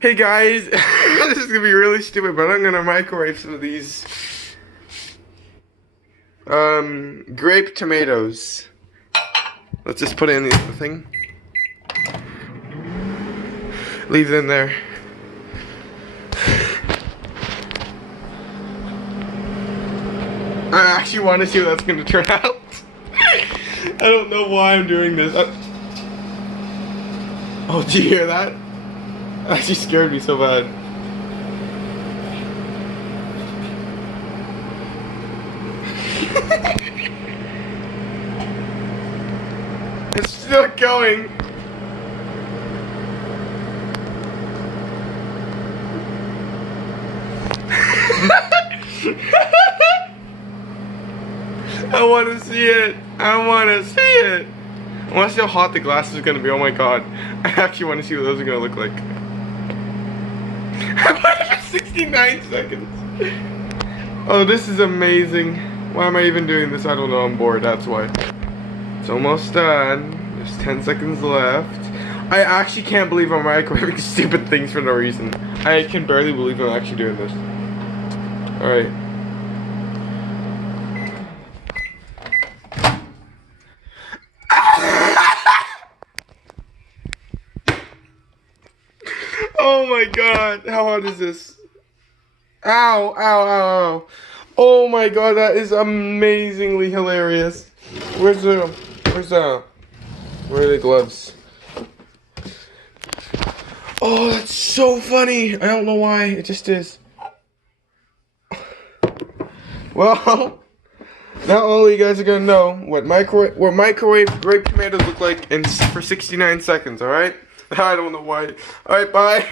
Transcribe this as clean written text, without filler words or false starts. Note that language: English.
Hey guys, this is gonna be really stupid, but I'm gonna microwave some of these grape tomatoes. Let's just put it in the thing. Leave it in there. I actually want to see what that's gonna turn out. I don't know why I'm doing this. Oh, do you hear that? That actually scared me so bad. It's still going. I want to see it. I want to see it. I want to see how hot the glass is going to be. Oh my god. I actually want to see what those are going to look like. I waited for 69 seconds. Oh, this is amazing. Why am I even doing this? I don't know. I'm bored. That's why. It's almost done. There's 10 seconds left. I actually can't believe I'm microwaving stupid things for no reason. I can barely believe I'm actually doing this. Alright. Oh my god, how hard is this? Ow, ow, ow, ow. Oh my god, that is amazingly hilarious. Where are the gloves? Oh, that's so funny. I don't know why, it just is. Well, now all you guys are gonna know what microwave grape tomatoes look like for 69 seconds, alright? I don't know why. Alright, bye.